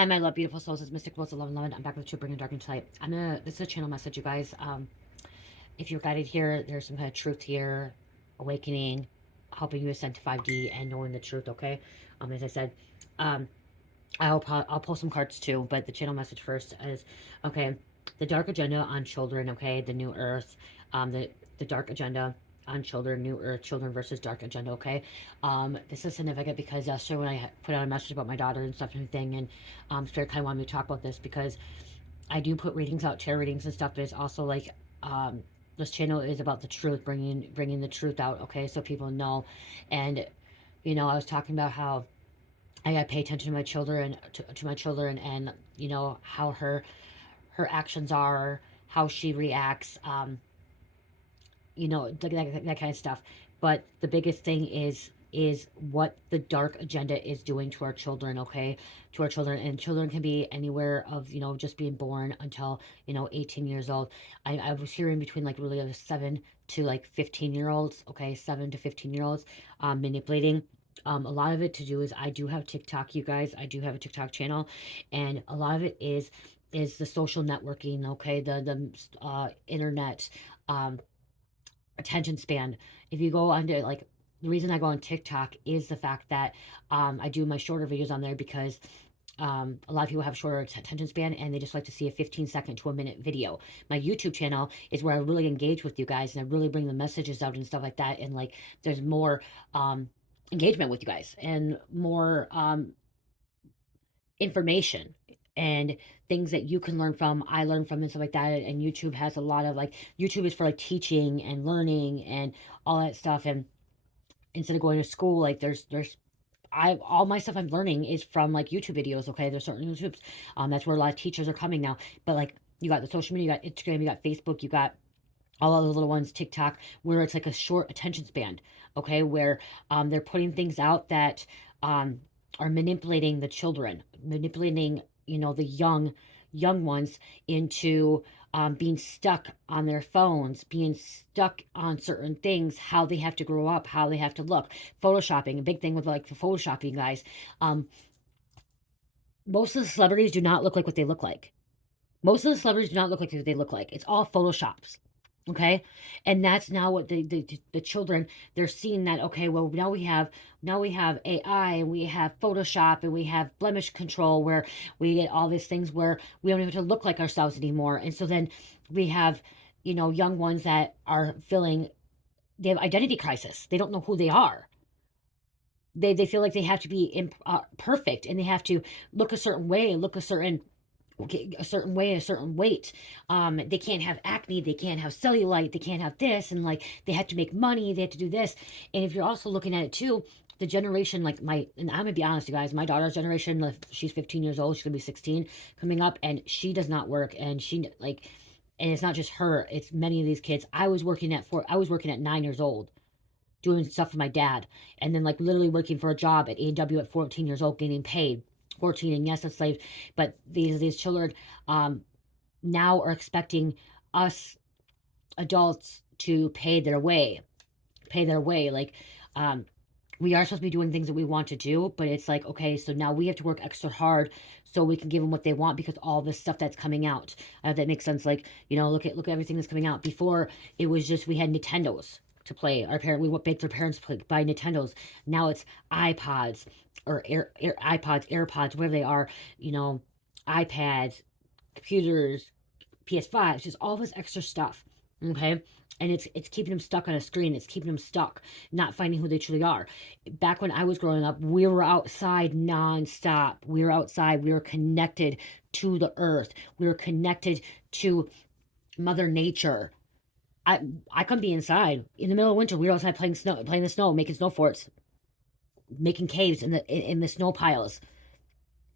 Hi, my love, beautiful souls. It's Mystic Rose 1111. I'm back with True Bringing Dark into Light. This is a channel message, you guys. If you're guided here, there's some kind of truth here, awakening, helping you ascend to 5D and knowing the truth, okay? As I said, um, I'll pull some cards too, but the channel message first is, okay, the dark agenda on children, okay, the new earth, the dark agenda on children, new earth, children versus dark agenda, okay? This is significant because yesterday when I put out a message about my daughter and stuff and everything, and Spirit kind of wanted me to talk about this because I do put readings out, tarot readings and stuff, but it's also like, this channel is about the truth, bringing the truth out, okay, so people know. And I was talking about how I gotta pay attention to my children, to my children, and how her actions are, how she reacts, that kind of stuff. But the biggest thing is what the dark agenda is doing to our children, okay? To our children. And children can be anywhere of, just being born until, 18 years old. I was hearing between like really 7 to like 15-year-olds, okay? 7 to 15-year-olds manipulating. A lot of it to do is I do have TikTok, you guys. I do have a TikTok channel, and a lot of it is the social networking, okay? The internet, attention span. If you go onto like, the reason I go on TikTok is the fact that I do my shorter videos on there because a lot of people have shorter attention span and they just like to see a 15-second to a minute video. My YouTube channel is where I really engage with you guys and I really bring the messages out and stuff like that. And like, there's more engagement with you guys and more information and things that you can learn from, I learn from, and stuff like that. And YouTube has a lot of like, YouTube is for like teaching and learning and all that stuff. And instead of going to school, like all my stuff I'm learning is from like YouTube videos. Okay, there's certain YouTubes. That's where a lot of teachers are coming now. But like, you got the social media, you got Instagram, you got Facebook, you got all of the little ones, TikTok, where it's like a short attention span. Okay, where they're putting things out that um are manipulating the children, manipulating the young ones into being stuck on their phones, being stuck on certain things, how they have to grow up, how they have to look. Photoshopping, a big thing with like the photoshopping, guys. Most of the celebrities do not look like what they look like. Most of the celebrities do not look like what they look like. It's all photoshops. Okay. And that's now what the children, they're seeing that, okay, well, now we have AI and we have Photoshop and we have blemish control where we get all these things where we don't even have to look like ourselves anymore. And so then we have, young ones that are feeling, they have identity crisis. They don't know who they are. They feel like they have to be perfect and they have to look a certain way, look a certain way, a certain weight. They can't have acne, they can't have cellulite, they can't have this, and like they have to make money, they have to do this. And if you're also looking at it too, the generation, like and I'm gonna be honest, you guys, my daughter's generation, like, she's 15 years old, she's gonna be 16 coming up, and she does not work, and she like, and it's not just her, it's many of these kids. I was working at 9 years old doing stuff for my dad, and then like literally working for a job at A&W at 14 years old, getting paid 14, and yes, a slave. But these children now are expecting us adults to pay their way. Like, we are supposed to be doing things that we want to do, but it's like, okay, so now we have to work extra hard so we can give them what they want because all this stuff that's coming out. That makes sense. Like, look at everything that's coming out. Before, it was just, we had Nintendos to play. We baked our parents buy Nintendos. Now it's iPods or iPods, AirPods, whatever they are, iPads, computers, PS5, just all this extra stuff. Okay. And it's keeping them stuck on a screen. It's keeping them stuck, not finding who they truly are. Back when I was growing up, we were outside nonstop. We were outside. We were connected to the earth. We were connected to Mother Nature. I couldn't be inside. In the middle of winter, we were outside playing in the snow, making snow forts, making caves in the snow piles,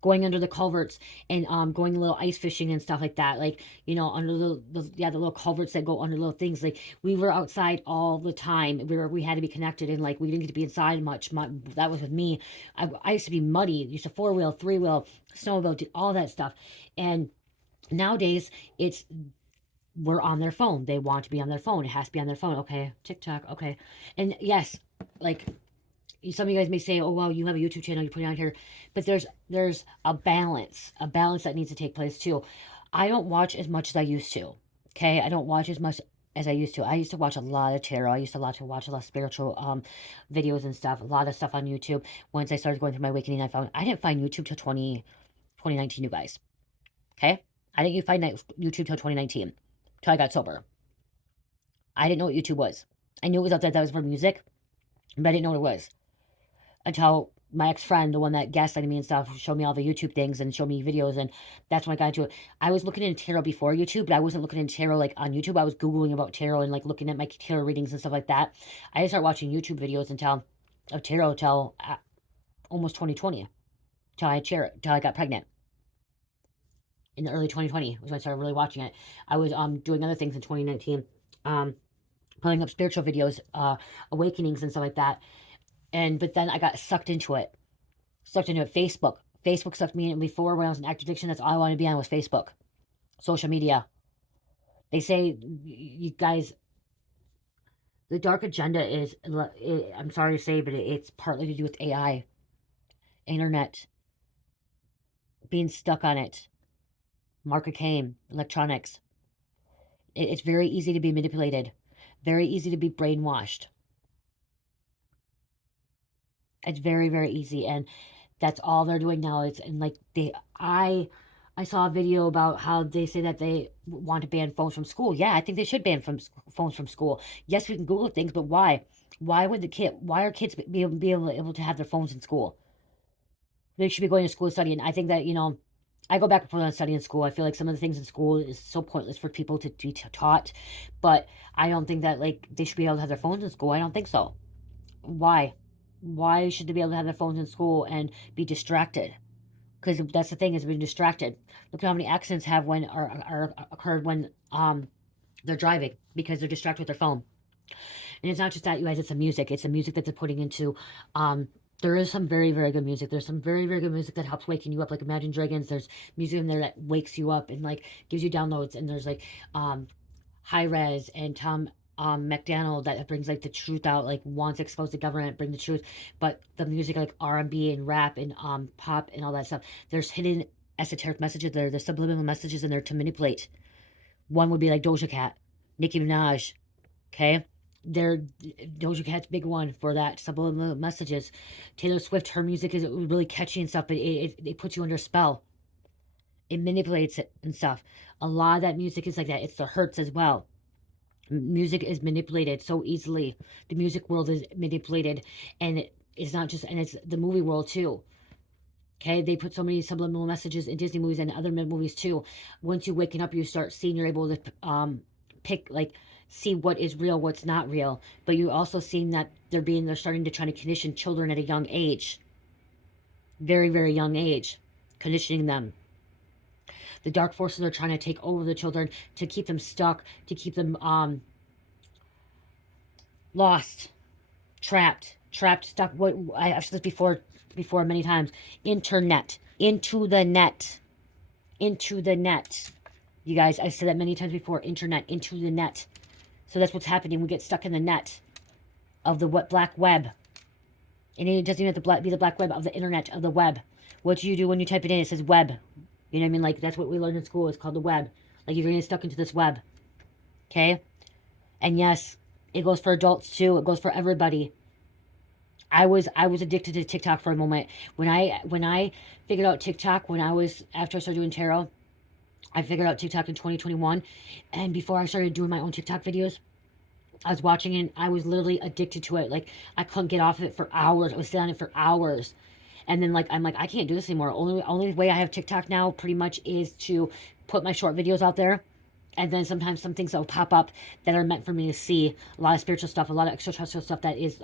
going under the culverts, and going a little ice fishing and stuff like that. Like, under the little culverts that go under little things. Like, we were outside all the time. We had to be connected, and like we didn't get to be inside much. That was with me. I used to be muddy. Used to 4-wheel, 3-wheel, snowmobile, do all that stuff. And nowadays it's, we're on their phone. They want to be on their phone. It has to be on their phone. Okay, TikTok. Okay, and yes, like, some of you guys may say, oh, well, you have a YouTube channel, you put it on here, but there's a balance that needs to take place too. I don't watch as much as I used to. Okay, I don't watch as much as I used to. I used to watch a lot of tarot. I used to watch a lot of spiritual videos and stuff, a lot of stuff on YouTube. Once I started going through my awakening, I didn't find YouTube till 2019, you guys. Okay, I didn't find YouTube till 2019, till I got sober. I didn't know what YouTube was. I knew it was out there that was for music, but I didn't know what it was until my ex-friend, the one that gaslighted me and stuff, showed me all the YouTube things and showed me videos, and that's when I got into it. I was looking into tarot before YouTube, but I wasn't looking into tarot like on YouTube. I was Googling about tarot and like looking at my tarot readings and stuff like that. I didn't start watching YouTube videos of tarot until almost 2020, till I got pregnant. In the early 2020 was when I started really watching it. I was doing other things in 2019, pulling up spiritual videos, awakenings and stuff like that. But then I got sucked into it. Facebook. Facebook sucked me in before. When I was in active addiction, that's all I wanted to be on was Facebook. Social media. They say, you guys, the dark agenda is, I'm sorry to say, but it's partly to do with AI, internet, being stuck on it, market came, electronics. It's very easy to be manipulated, very easy to be brainwashed. It's very, very easy, and that's all they're doing now. And like I saw a video about how they say that they want to ban phones from school. Yeah, I think they should ban phones from school. Yes, we can Google things, but why? Why are kids be able to have their phones in school? They should be going to school studying. I think that, I go back and forth on studying in school. I feel like some of the things in school is so pointless for people to be taught, but I don't think that like they should be able to have their phones in school. I don't think so. Why? Why should they be able to have their phones in school and be distracted? Because that's the thing, is being distracted. Look at how many accidents have when are occurred when they're driving because they're distracted with their phone. And it's not just that, you guys. It's the music. It's the music that they're putting into. There is some very, very good music. There's some very, very good music that helps waking you up, like Imagine Dragons. There's music in there that wakes you up and like gives you downloads. And there's like High Res and Tom McDaniel that brings like the truth out, like wants to expose the government, bring the truth. But the music like R&B and rap and pop and all that stuff, there's hidden esoteric messages there. There's subliminal messages in there to manipulate. One would be like Doja Cat, Nicki Minaj. Okay, Doja Cat's big one for that, subliminal messages. Taylor Swift, her music is really catchy and stuff, but it puts you under a spell. It manipulates it and stuff. A lot of that music is like that. It's the hurts as well. Music is manipulated so easily. The music world is manipulated, and it's not just, and it's the movie world too. Okay, they put so many subliminal messages in Disney movies and other movies too. Once you waking up, you start seeing, you're able to pick, like, see what is real, what's not real. But you also seeing that they're starting to try to condition children at a young age, very, very young age, conditioning them. The dark forces are trying to take over the children to keep them stuck, to keep them lost, trapped, stuck. What I've said this before many times. Internet, into the net. You guys, I've said that many times before. Internet, into the net. So that's what's happening. We get stuck in the net of the black web. And it doesn't even have to be the black web of the internet, of the web. What do you do when you type it in? It says web. You know what I mean? Like, that's what we learned in school. It's called the web. Like, you're getting stuck into this web. Okay? And yes, it goes for adults too. It goes for everybody. I was addicted to TikTok for a moment. When I figured out TikTok, after I started doing tarot, I figured out TikTok in 2021. And before I started doing my own TikTok videos, I was watching it and I was literally addicted to it. Like, I couldn't get off of it for hours. I was sitting on it for hours. And then I'm like, I can't do this anymore. Only way I have TikTok now pretty much is to put my short videos out there. And then sometimes some things that will pop up that are meant for me to see. A lot of spiritual stuff, a lot of extraterrestrial stuff that is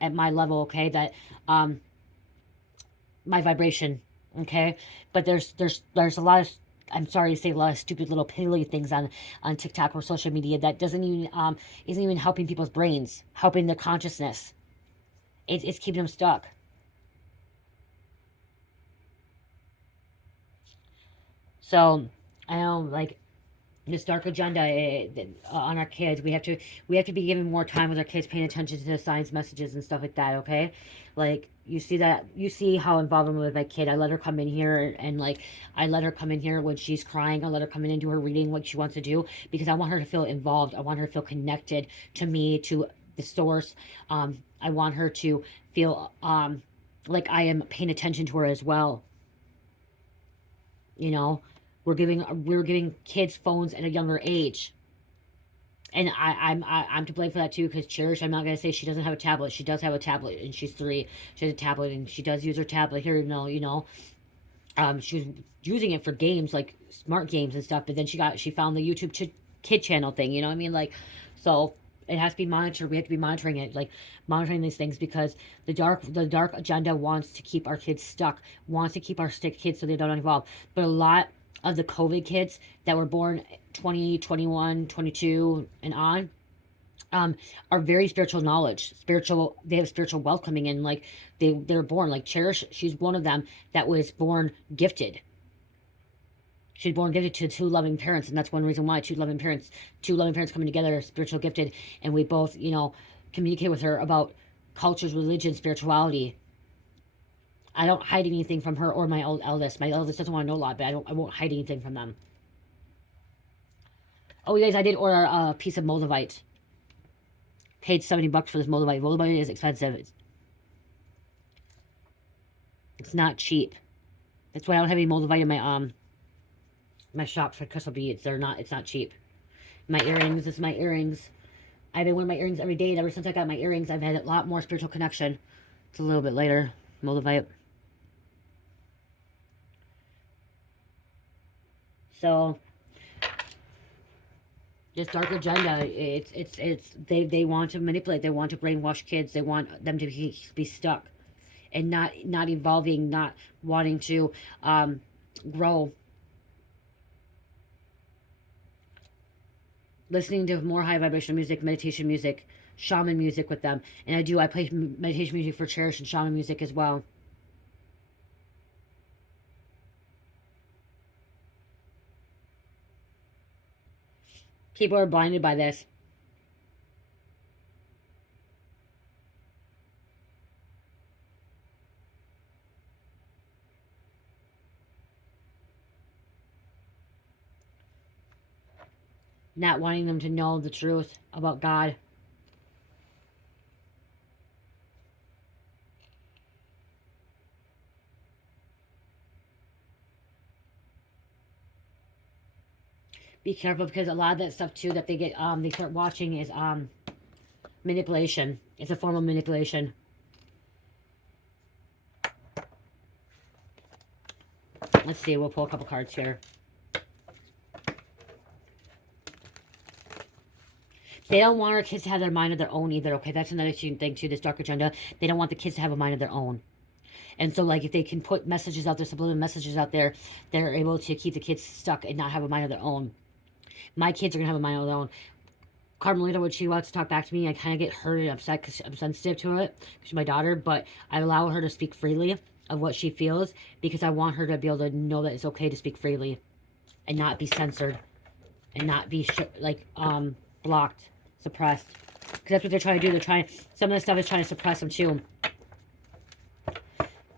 at my level, okay? That my vibration, okay? But there's a lot of, I'm sorry to say, a lot of stupid little piddly things on TikTok or social media that isn't even helping people's brains, helping their consciousness. It's keeping them stuck. So I know, like, This dark agenda on our kids. We have to be giving more time with our kids, paying attention to the signs, messages, and stuff like that. Okay, like you see how involved I'm with my kid. I let her come in here and like I let her come in here when she's crying. I let her come in and do her reading, what she wants to do, because I want her to feel involved. I want her to feel connected to me, to the source. I want her to feel like I am paying attention to her as well. You know, we're giving kids phones at a younger age, and I'm to blame for that too. Because Cherish, I'm not gonna say she doesn't have a tablet. She does have a tablet, and she's 3. She has a tablet, and she does use her tablet here. She was using it for games like smart games and stuff. But then she found the YouTube kid channel thing. You know what I mean? Like, so it has to be monitored. We have to be monitoring it, like monitoring these things, because the dark agenda wants to keep our kids stuck, wants to keep our stick kids so they don't evolve. But a lot of the COVID kids that were born 20, 21, 22, and on, are very spiritual knowledge, spiritual. They have spiritual wealth coming in. Like they're born like Cherish. She's one of them that was born gifted. She's born gifted to 2 loving parents, and that's one reason why 2 loving parents coming together, spiritual gifted, and we both, communicate with her about cultures, religion, spirituality. I don't hide anything from her or my eldest. My eldest doesn't want to know a lot, but I won't hide anything from them. Oh, you guys, I did order a piece of moldavite. Paid $70 for this moldavite. Moldavite is expensive. It's not cheap. That's why I don't have any moldavite in my shop for crystal beads. It's not cheap. My earrings, this is my earrings. I've been wearing my earrings every day, and ever since I got my earrings, I've had a lot more spiritual connection. It's a little bit later. Moldavite. So this dark agenda, they want to manipulate. They want to brainwash kids. They want them to be stuck and not evolving, not wanting to grow. Listening to more high vibrational music, meditation music, shaman music with them. And I play meditation music for Cherish and shaman music as well. People are blinded by this. Not wanting them to know the truth about God. Be careful, because a lot of that stuff too that they start watching is manipulation. It's a form of manipulation. Let's see, we'll pull a couple cards here. They don't want our kids to have their mind of their own either, okay? That's another thing too, this dark agenda. They don't want the kids to have a mind of their own. And so, like, if they can put messages out there, subliminal messages out there, they're able to keep the kids stuck and not have a mind of their own. My kids are going to have a mind of their own. Carmelita, when she wants to talk back to me, I kind of get hurt and upset because I'm sensitive to it. She's my daughter, but I allow her to speak freely of what she feels, because I want her to be able to know that it's okay to speak freely and not be censored and not be, blocked, suppressed. Because that's what they're trying to do. Some of the stuff is trying to suppress them too.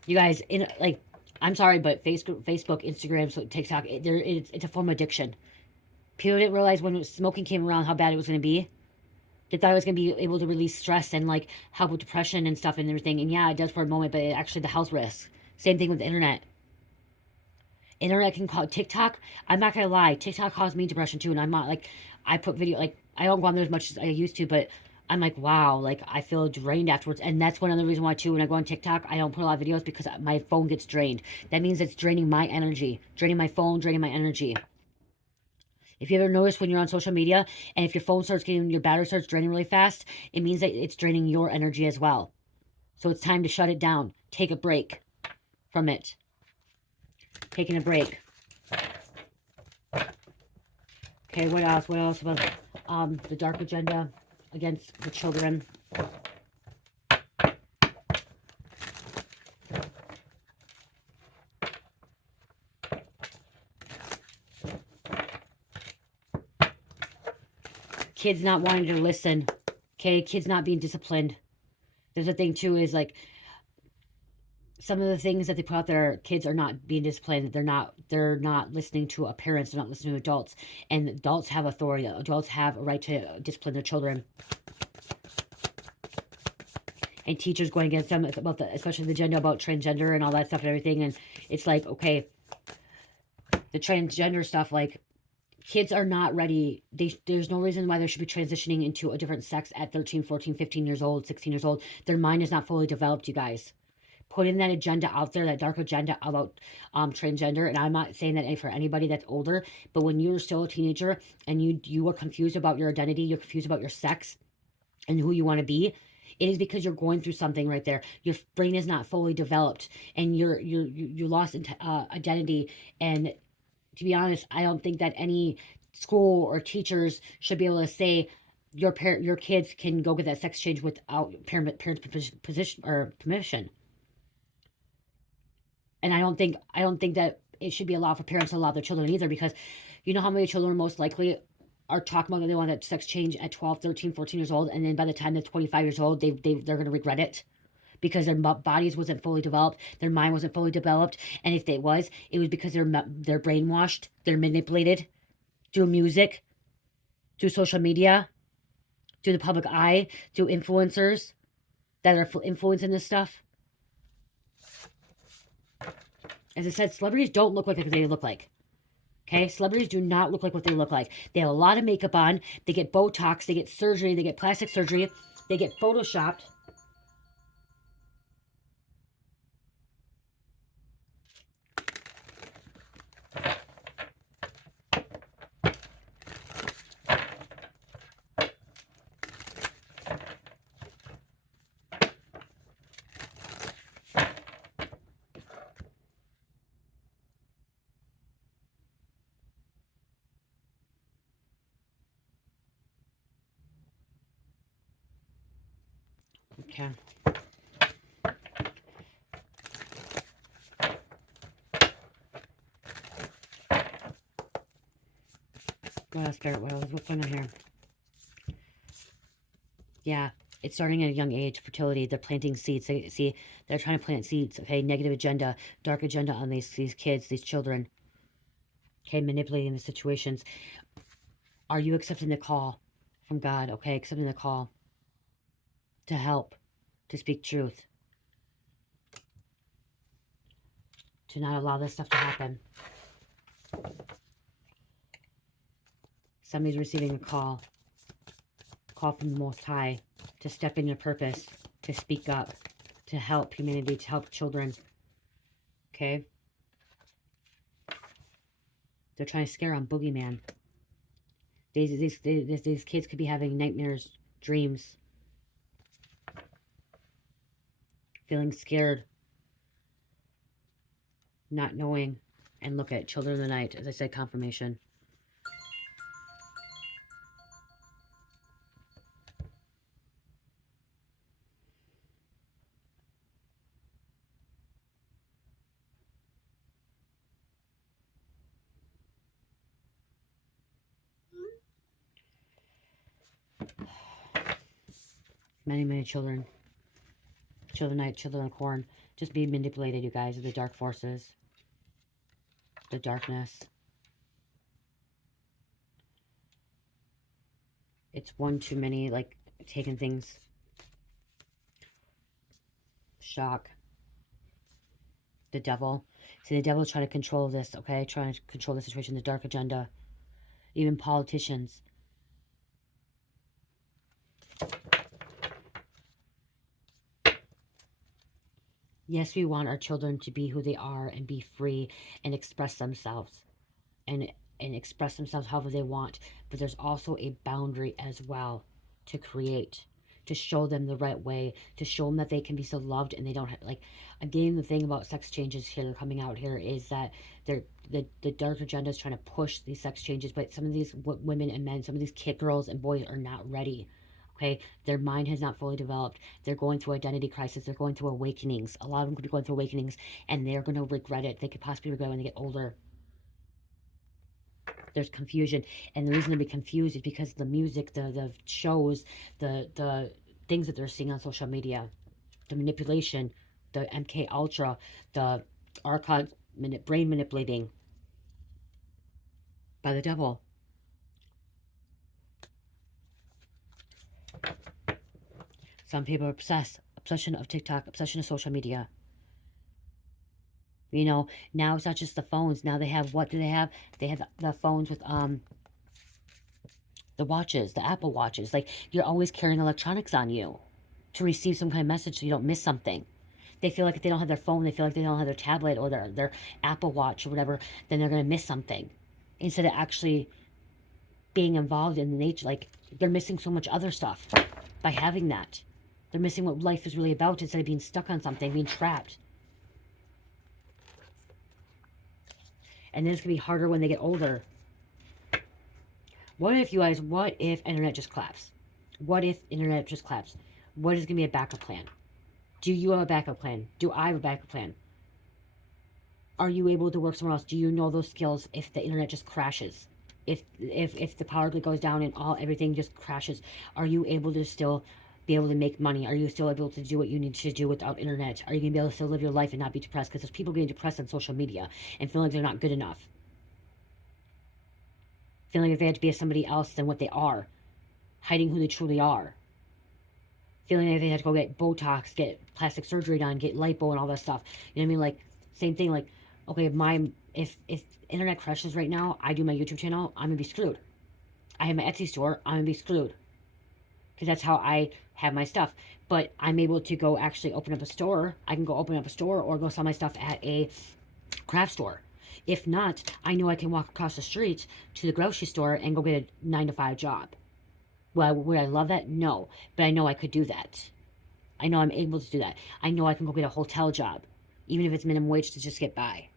You guys, I'm sorry, but Facebook, Instagram, TikTok, it's a form of addiction. People didn't realize when smoking came around how bad it was going to be. They thought it was going to be able to release stress and, like, help with depression and stuff and everything. And yeah, it does for a moment, but actually the health risks. Same thing with the internet. Internet can cause TikTok. I'm not going to lie. TikTok caused me depression too. And I'm not, like, I put video, like, I don't go on there as much as I used to, but I'm like, wow, like, I feel drained afterwards. And that's one other reason why too, when I go on TikTok, I don't put a lot of videos, because my phone gets drained. That means it's draining my energy, draining my phone, draining my energy. If you ever notice when you're on social media, and if your battery starts draining really fast, it means that it's draining your energy as well. So it's time to shut it down. Take a break from it. Taking a break. Okay, what else? What else about the dark agenda against the children? Kids not wanting to listen. Okay, kids not being disciplined. There's a thing too is like some of the things that they put out there, kids are not being disciplined. They're not listening to parents. They're not listening to adults. And adults have authority. Adults have a right to discipline their children. And teachers going against them about especially the agenda about transgender and all that stuff and everything. And it's like, okay, the transgender stuff, like kids are not ready. There's no reason why they should be transitioning into a different sex at 13, 14, 15 years old, 16 years old. Their mind is not fully developed, you guys. Putting that agenda out there, that dark agenda about transgender, and I'm not saying that for anybody that's older, but when you're still a teenager and you are confused about your identity, you're confused about your sex and who you want to be, it is because you're going through something right there. Your brain is not fully developed, and you lost identity. And to be honest, I don't think that any school or teachers should be able to say your kids can go get that sex change without parents position or permission. And I don't think that it should be allowed for parents to allow their children either, because you know how many children most likely are talking about that they want that sex change at 12, 13, 14 years old, and then by the time they're 25 years old, they're going to regret it because their bodies wasn't fully developed, their mind wasn't fully developed, and if it was because they're brainwashed, they're manipulated through music, through social media, through the public eye, through influencers that are influencing this stuff. As I said, celebrities don't look like what they look like. Okay, celebrities do not look like what they look like. They have a lot of makeup on. They get Botox. They get surgery. They get plastic surgery. They get photoshopped. Okay. What else, Spirit? What's going on here? Yeah, it's starting at a young age. Fertility. They're planting seeds. See, they're trying to plant seeds. Okay, negative agenda, dark agenda on these kids, these children. Okay, manipulating the situations. Are you accepting the call from God? Okay, accepting the call to help, to speak truth, to not allow this stuff to happen. Somebody's receiving a call from the Most High to step in your purpose, to speak up, to help humanity, to help children. Okay? They're trying to scare on boogeyman. These kids could be having nightmares, dreams, feeling scared, not knowing. And look at Children of the Night, as I said, confirmation. Many, many children. Children of Night, Children of Corn. Just being manipulated, you guys, of the dark forces. The darkness. It's one too many, like, taking things. Shock. The devil. See, the devil's trying to control this, okay? Trying to control the situation, the dark agenda. Even politicians. Yes, we want our children to be who they are and be free and express themselves. And express themselves however they want. But there's also a boundary as well to create, to show them the right way, to show them that they can be so loved and they don't have, like, again, the thing about sex changes here coming out here is that the dark agenda is trying to push these sex changes, but some of these women and men, some of these girls and boys are not ready. Okay, their mind has not fully developed. They're going through identity crisis. They're going through awakenings. A lot of them could be going through awakenings, and they're going to regret it. They could possibly regret it when they get older. There's confusion. And the reason to be confused is because the music, the shows, the things that they're seeing on social media, the manipulation, the MK Ultra, the archive brain manipulating by the devil. Some people are obsessed. Obsession of TikTok, obsession of social media. You know, now it's not just the phones. Now they have, what do they have? They have the phones with the watches, the Apple watches. Like, you're always carrying electronics on you to receive some kind of message so you don't miss something. They feel like if they don't have their phone, they feel like they don't have their tablet or their Apple Watch or whatever, then they're going to miss something. Instead of actually being involved in the nature, like, they're missing so much other stuff by having that. They're missing what life is really about instead of being stuck on something, being trapped. And then it's going to be harder when they get older. What if, you guys, what if internet just collapsed? What if internet just collapsed? What is going to be a backup plan? Do you have a backup plan? Do I have a backup plan? Are you able to work somewhere else? Do you know those skills if the internet just crashes? If the power grid goes down and everything just crashes, are you able to still be able to make money? Are you still able to do what you need to do without internet? Are you going to be able to still live your life and not be depressed? Because there's people getting depressed on social media and feeling like they're not good enough. Feeling like they have to be somebody else than what they are. Hiding who they truly are. Feeling like they have to go get Botox, get plastic surgery done, get lipo and all that stuff. You know what I mean? Like, same thing. Like, okay, if internet crashes right now, I do my YouTube channel, I'm going to be screwed. I have my Etsy store, I'm going to be screwed. Because that's how I have my stuff. But I'm able to go actually open up a store. I can go open up a store or go sell my stuff at a craft store. If not, I know I can walk across the street to the grocery store and go get a 9-to-5 job. Well, would I love that? No. But I know I could do that. I know I'm able to do that. I know I can go get a hotel job, even if it's minimum wage, to just get by.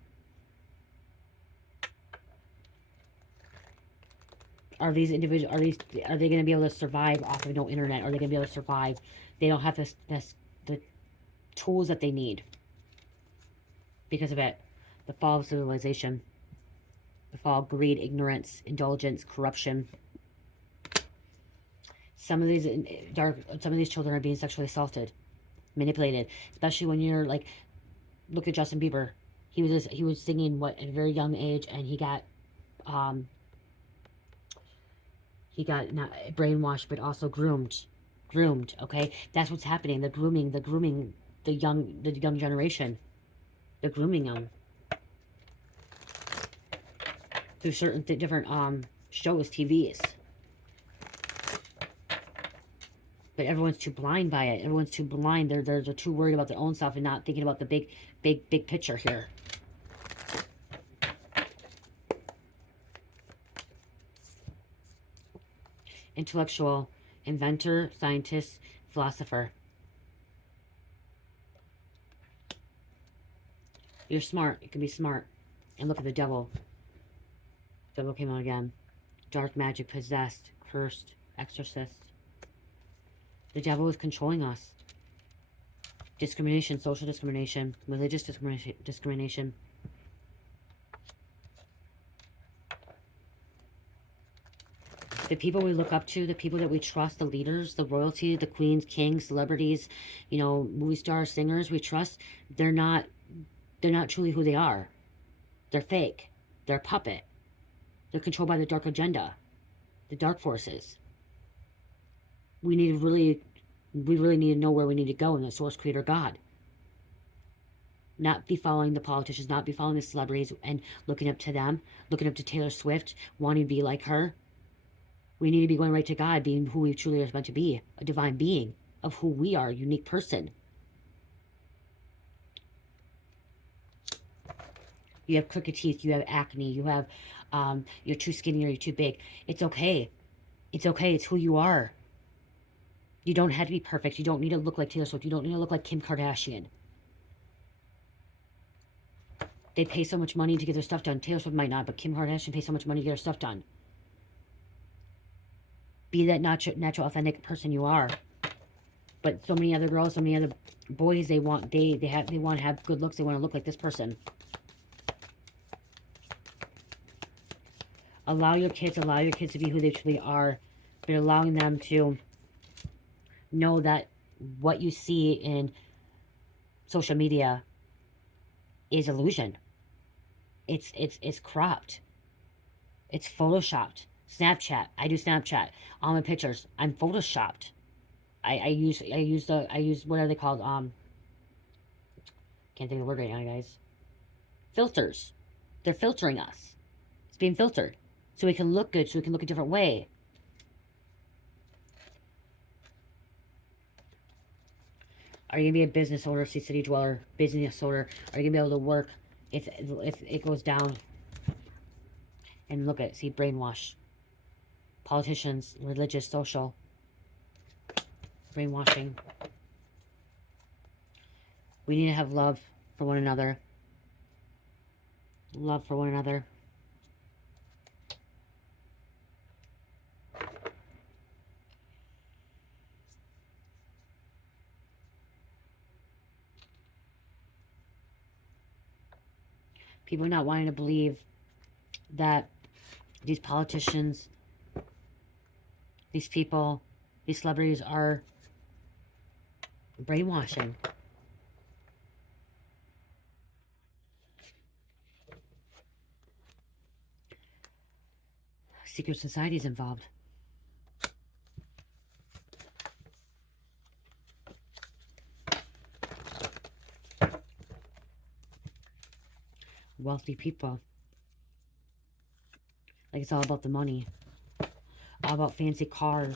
Are these individuals, are they going to be able to survive off of no internet? Are they going to be able to survive? They don't have the tools that they need because of it. The fall of civilization. The fall of greed, ignorance, indulgence, corruption. Some of these children are being sexually assaulted, manipulated, especially when you're like, look at Justin Bieber. He was singing at a very young age, and he got not brainwashed, but also groomed. Okay, that's what's happening. They're grooming the young generation. They're grooming them through certain different shows, TVs. But everyone's too blind by it. Everyone's too blind. They're too worried about their own stuff and not thinking about the big picture here. Intellectual, inventor, scientist, philosopher. You're smart. You can be smart. And look at the devil. Devil came out again. Dark magic, possessed, cursed, exorcist. The devil is controlling us. Discrimination, social discrimination, religious discrimination. The people we look up to, the people that we trust, the leaders, the royalty, the queens, kings, celebrities, you know, movie stars, singers we trust, they're not truly who they are. They're fake. They're a puppet. They're controlled by the dark agenda, the dark forces. We really need to know where we need to go in the source, creator, God. Not be following the politicians, not be following the celebrities and looking up to them, looking up to Taylor Swift, wanting to be like her. We need to be going right to God, being who we truly are meant to be, a divine being of who we are, a unique person. You have crooked teeth, you have acne, you have, you're too skinny or you're too big. It's okay. It's okay. It's who you are. You don't have to be perfect. You don't need to look like Taylor Swift. You don't need to look like Kim Kardashian. They pay so much money to get their stuff done. Taylor Swift might not, but Kim Kardashian pays so much money to get her stuff done. Be that natural, authentic person you are. But so many other girls, so many other boys, they want to have good looks. They want to look like this person. Allow your kids to be who they truly are, but allowing them to know that what you see in social media is illusion. It's cropped. It's photoshopped. Snapchat. I do Snapchat. All my pictures. I'm photoshopped. I use what are they called? Can't think of the word right now, guys. Filters. They're filtering us. It's being filtered. So we can look good, so we can look a different way. Are you gonna be a business owner, sea city dweller, business owner? Are you gonna be able to work if it goes down? And look at, see, brainwash. Politicians, religious, social, brainwashing. We need to have love for one another. Love for one another. People not wanting to believe that these politicians, these people, these celebrities are brainwashing. Secret societies involved. Wealthy people. Like it's all about the money. All about fancy cars,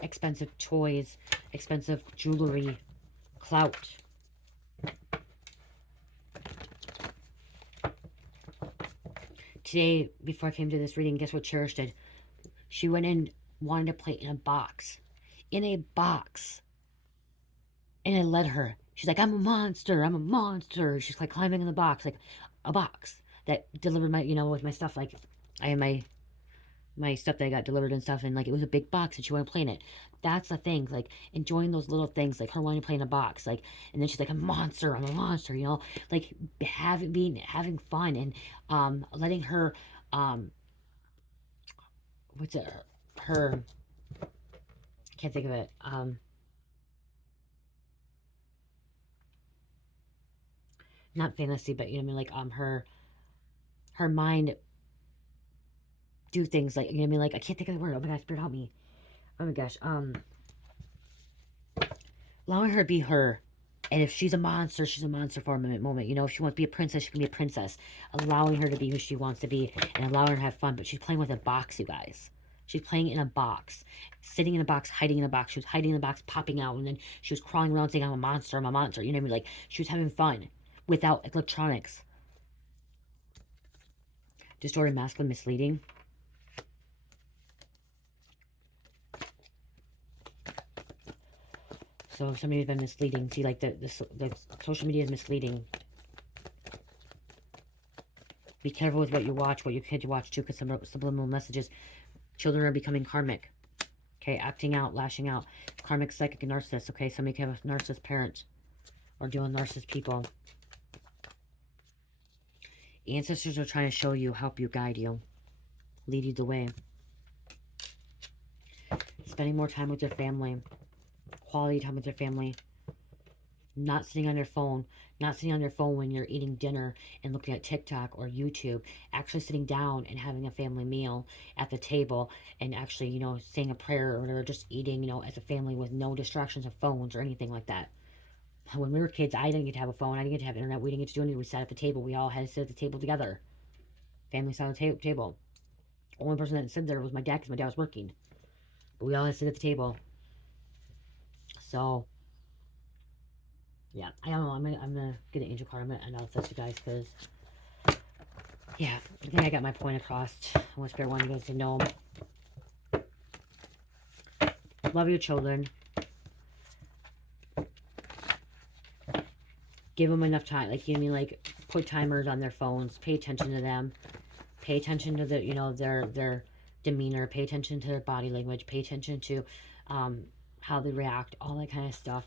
expensive toys, expensive jewelry, clout. Today, before I came to this reading, guess what Cherish did? She went in, wanted to play in a box. In a box. And I let her. She's like, I'm a monster. I'm a monster. She's like climbing in the box, like a box that delivered my, with my stuff. Like I have my stuff that I got delivered and stuff, and like it was a big box and she wanted to play in it. That's the thing, like enjoying those little things, like her wanting to play in a box, like, and then she's like, I'm a monster, like having fun and letting her what's it her I can't think of it, not fantasy, but you know what I mean, like her mind do things, like, you know what I mean, like I can't think of the word. Oh my gosh, Spirit help me. Oh my gosh, allowing her to be her. And if she's a monster, she's a monster for a moment. If she wants to be a princess, she can be a princess. Allowing her to be who she wants to be and allowing her to have fun. But she's playing with a box, you guys. She's playing in a box. Sitting in a box, hiding in a box. She was hiding in the box, popping out. And then she was crawling around saying, I'm a monster, I'm a monster. You know what I mean? Like, she was having fun without electronics. Distorted, masculine, misleading. So if somebody's been misleading, see, like the social media is misleading. Be careful with what you watch, what your kids watch too, because some subliminal messages. Children are becoming karmic. Okay, acting out, lashing out. Karmic, psychic, and narcissist. Okay, somebody can have a narcissist parent or deal with narcissist people. Ancestors are trying to show you, help you, guide you, lead you the way. Spending more time with your family. Quality time with your family. Not sitting on your phone. Not sitting on your phone when you're eating dinner and looking at TikTok or YouTube. Actually sitting down and having a family meal at the table and actually, saying a prayer or whatever, just eating, as a family with no distractions of phones or anything like that. When we were kids, I didn't get to have a phone. I didn't get to have internet. We didn't get to do anything. We sat at the table. We all had to sit at the table together. Family sat at the table. Only person that sit there was my dad because my dad was working. But we all had to sit at the table. So, yeah, I don't know. I'm gonna get an angel card. I'm gonna announce this to you guys because, yeah, I think I got my point across. What Spirit wanted you guys to know. Love your children. Give them enough time. Like, you know what I mean? Like, put timers on their phones. Pay attention to them. Pay attention to their demeanor. Pay attention to their body language. Pay attention to how they react. All that kind of stuff.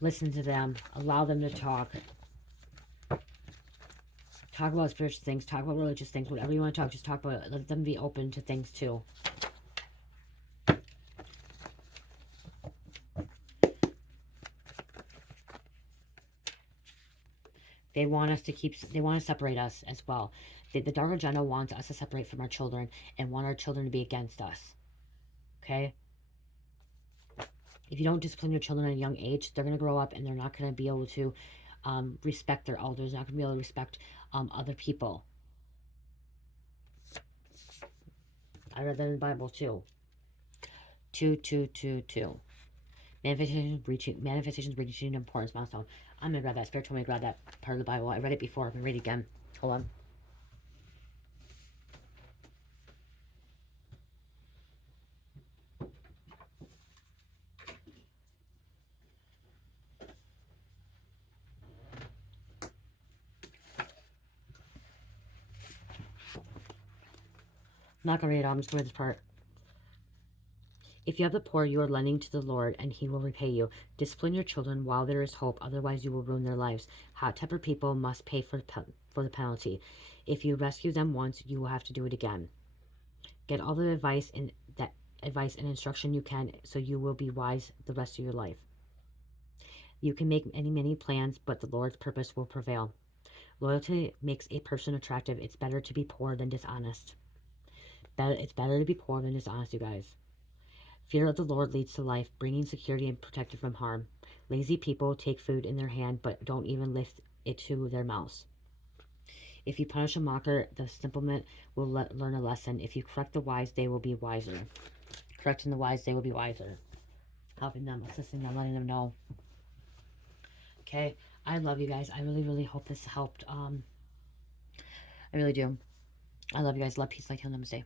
Listen to them. Allow them to talk. Talk about spiritual things. Talk about religious things. Whatever you want to talk, just talk about it. Let them be open to things too. They want us to keep, they want to separate us as well. The dark agenda wants us to separate from our children and want our children to be against us. Okay? If you don't discipline your children at a young age, they're going to grow up and they're not going to be able to respect their elders, not going to be able to respect other people. I read that in the Bible too. 2222. Manifestations reaching an importance milestone. I'm going to grab that. Spirit told me to grab that part of the Bible. I read it before. I'm going to read it again. Hold on. I'm not going to read it all. I'm just going to read this part. If you have the poor, you are lending to the Lord, and he will repay you. Discipline your children while there is hope, otherwise you will ruin their lives. Hot-tempered people must pay for the penalty. If you rescue them once, you will have to do it again. Get all the advice and instruction you can, so you will be wise the rest of your life. You can make many plans, but the Lord's purpose will prevail. Loyalty makes a person attractive. It's better to be poor than dishonest. It's better to be poor than dishonest, you guys. Fear of the Lord leads to life, bringing security and protection from harm. Lazy people take food in their hand, but don't even lift it to their mouths. If you punish a mocker, the simpleton will learn a lesson. If you correct the wise, they will be wiser. Correcting the wise, they will be wiser. Helping them, assisting them, letting them know. Okay, I love you guys. I really hope this helped. I really do. I love you guys. Love, peace, light, heal, namaste.